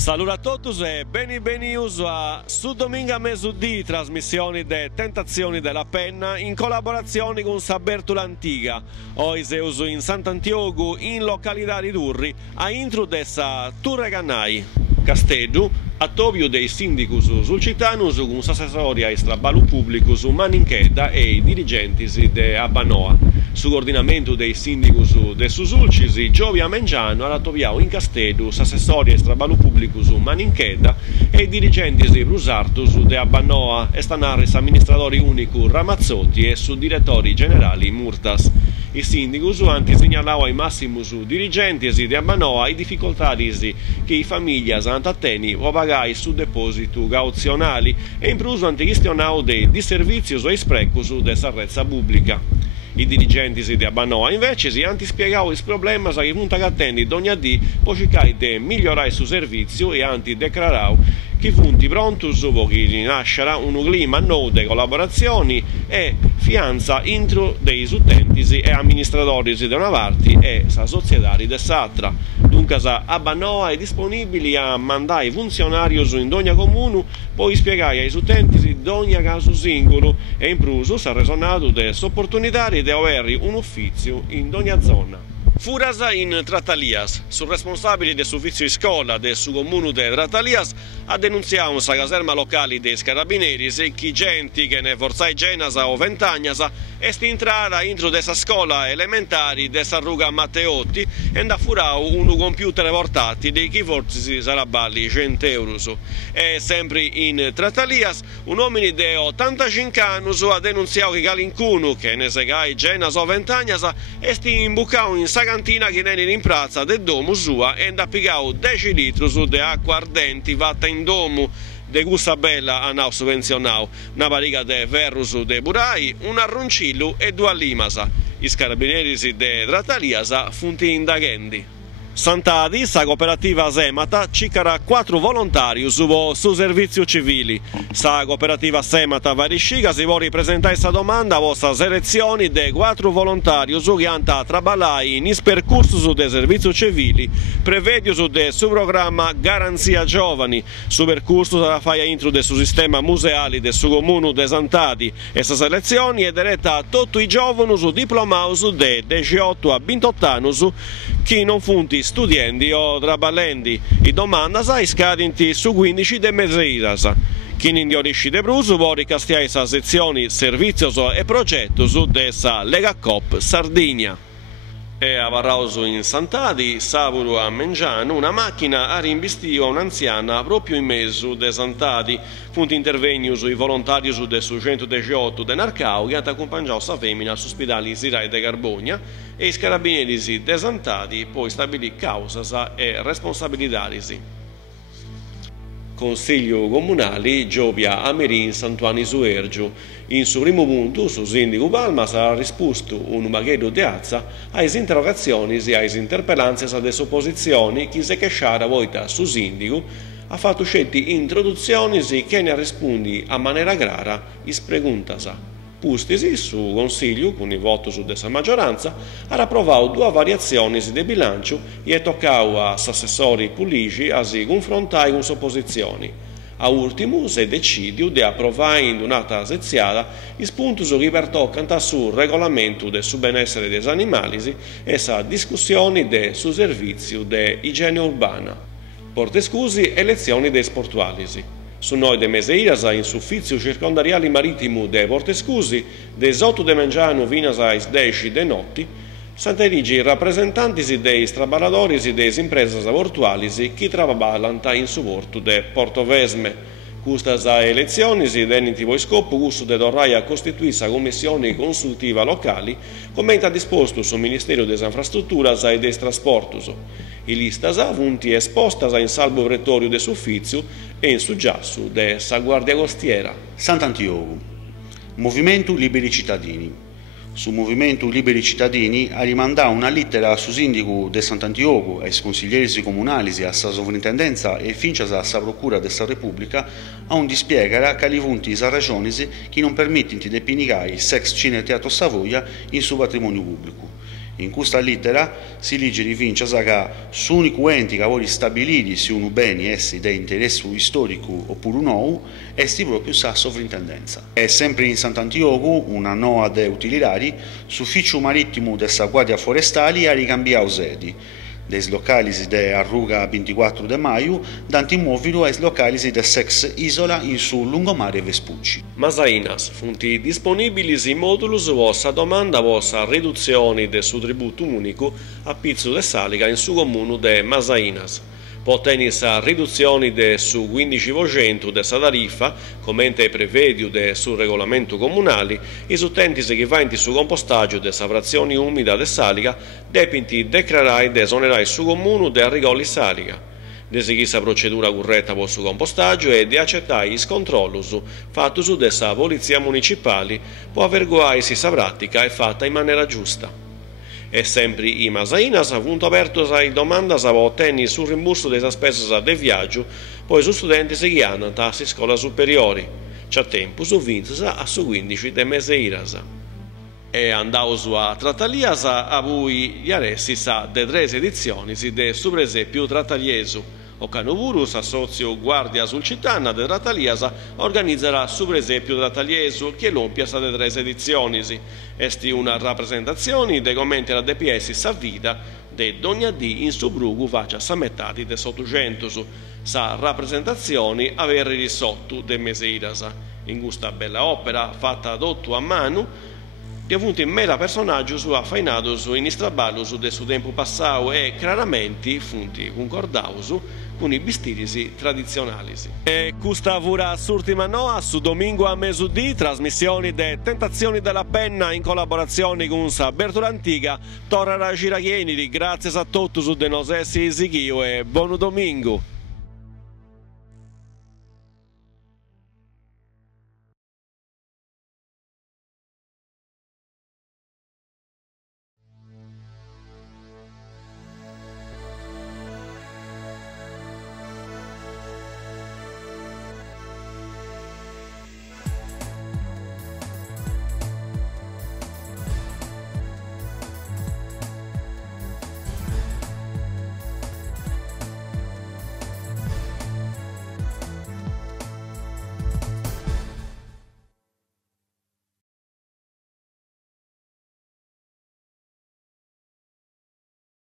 Saluto a tutti e benvenuti a su domingo a mezzodì trasmissioni de Tentazioni della Penna in collaborazione con Sabertula Antica. Oggi siamo in Sant'Antioco in località di Durri a intro dessa Turre Cannai Castello a tovio dei sindicus sulcitanus con assessori ai traballo pubblico su Maninchedda e i dirigenti de Abbanoa. Su coordinamento dei sindicus de Susulcisi, Giovia Mengiano alla toviao in Castello, assessori ai traballo pubblico su Maninchedda e i dirigenti di Brusartus de Abbanoa e stanaris amministratori unico Ramazzotti e su direttori generali Murtas. I sindicus anti segnalava ai massimus dirigenti di Abbanoa i difficoltà che i famiglie antatteni o pagai su deposito cauzionali e in plus anti gestionau dei disservizios o sprecus de sarrezza pubblica. I dirigenti di Abbanoa invece si antispiegavano il problema che punta cattendi ogni dì poi cercare di migliorare il suo servizio e antideclarau che punti prontus che rinascerà un clima nuovo di collaborazioni e fianza intro dei utenti e amministratori di una parte e societari dell'altra. Dunque Abbanoa è disponibile a mandare i funzionari in ogni comune, poi spiegare ai utenti di ogni caso singolo e in plus si è resonato delle opportunità di avere un ufficio in ogni zona. Furas in Trattalias, sul responsabile del servizio di scuola del suo comune di Trattalias ha denunziato la caserma locale dei carabinieri e chi gente che ne forzai Genasa o Ventagnasa è entrata dentro questa scuola elementare della Ruga Matteotti e ha furato un computer portatile che forse si sarà balli 100 euro. E sempre in Trattalias un uomo di 85 anni ha denunziato che Calincuno che ne segai Genasa o Ventagnasa è imbucato in cantina che ne in piazza del domo sua e ha piegato 10 litri di acqua ardenti fatta in domo de gusta bella a nau sovvenzionau, una pariga de ferrus de burai, un arroncillo e due limasa. I carabinieri de Trattaliasa funti indaghendi. Sant'Adi, sa cooperativa Semata, cicara 4 volontari su servizio civili. Sa cooperativa Semata Varisciga si vuole presentare questa domanda a vostra selezione dei 4 volontari che hanno traballato in percorso dei servizi civili, prevede del suo programma Garanzia Giovani. Su percorso sarà fatto intro del suo sistema museale del suo comune di Sant'Adi e questa selezione è diretta a tutti i giovani diplomati dei 18 a 28 anni che non funti studenti o traballenti. I domanda sai scadenti su 15 de meseiras. Chi indiorisce de Brusu vuole castiare sa sezioni servizios e progettos dessa Lega Coop Sardigna. E a Varrauso in Sant'Adi, Savuro a Mengiano, una macchina ha rimbistito un'anziana proprio in mezzo de Sant'Adi. Funti intervegno sui volontari del 118 de Narcao che hanno accompagnato sa femmina all'ospedale Sirai de Carbogna e i carabinieri de Sant'Adi poi stabilì causa e responsabilità. Consiglio Comunale Giovia Amerin Santuani Suergiu. In suo primo punto, su sindaco Palma sarà risposto un maghetto di azza alle interrogazioni e alle interpellanze delle opposizioni che si queixara volta su sindaco ha fatto scelte introduzioni che ne rispondi a maniera clara e preguntasa. Pustisi su Consiglio, con il voto su dessa maggioranza, ha approvato 2 variazioni di bilancio e toccato a assessori politici a si confrontare con le opposizioni. A ultimo si decide di approvare in un'altra seziata i punti che pertoccano sul regolamento del benessere degli animali e sa discussione del suo servizio di igiene urbana. Porte scusi elezioni dei sportuali. Su noi de Meseiras in suffizio circondariale marittimo de Portescusi, des 8 de Mengiano vinas ais 10 de notti, s'interigi i rappresentanti dei traballadori e delle imprese portuali che trabalhano in supporto de Portovesme. Queste elezioni deniti voi scopo gusto de tornare a costituire la commissione consultiva locali, come ha disposto sul Ministero delle Infrastrutturas e dei Trasportos. I listas funti espostas in salvo pretorio de suffizio e in suggiasso de sa Guardia Costiera. Sant'Antioco. Movimento Liberi Cittadini. Su Movimento Liberi Cittadini ha rimandato una lettera su sindaco di Sant'Antioco, ai consiglieri comunali e alla sovrintendenza e finché alla procura della Repubblica a un dispiegare che li punti a ragioni che non permettono di depinicare il sex cine teatro Savoia in suo patrimonio pubblico. In questa lettera si legge di vincere che l'unico ente che vuole stabilire se un bene è di interesse storico oppure no è proprio la sovrintendenza. È sempre in Sant'Antioco, una nuova de utilitari, l'ufficio marittimo della Guardia Forestale ha ricambiato sedi. Dei locali de Arruga 24 de Maio, d'antimobili ai locali de Sex Isola in su lungomare Vespucci. Masainas, funti disponibili in modulus vostra domanda vostra riduzione del suo tributo unico a pizzo de salica in su comune de Masainas. Potenis a riduzione del su 15% della tariffa, come prevede del sul regolamento comunale, i utenti che vanno su compostaggio della frazione umida de salica depinti declarai ed esonerai su comune del rigoli salica. De seguire la procedura corretta per su compostaggio e di accettare i controlli fatti su dessa polizia municipale può avvergoare se la pratica è fatta in maniera giusta. E sempre i Masainas appunto aperto ai domande per ottenere sul rimborso delle spese del viaggio poi su studenti che hanno tassi scuola superiori. C'è tempo su 20 a su 15 de Meseiras. E andavo a Trattalias a voi gli arresti sa de 3 edizioni de su presepio Trattagliesu. O Canovurus, associo Guardia sul Cittadina de Trattalias, organizzerà su presepio Trattagliesu che l'ompia sa de 3 edizioni. Esti una rappresentazione dei commenti alla DPS sa vita de Dogna D in su Brugu faccia samettati de 800 sa rappresentazioni aver risotto de Meseiras. In questa bella opera fatta ad 8 a mano di avuto in mela personaggio su affainato su in istraballo su del suo tempo passato e chiaramente funti concordausu con i vestiti tradizionali. E questa ora l'ultima noa su domingo a mesudì trasmissioni de Tentazioni della Penna in collaborazione con Saberto l'Antica torna a Girachieni. Grazie a tutti su de nosessi Isichio e buon domingo.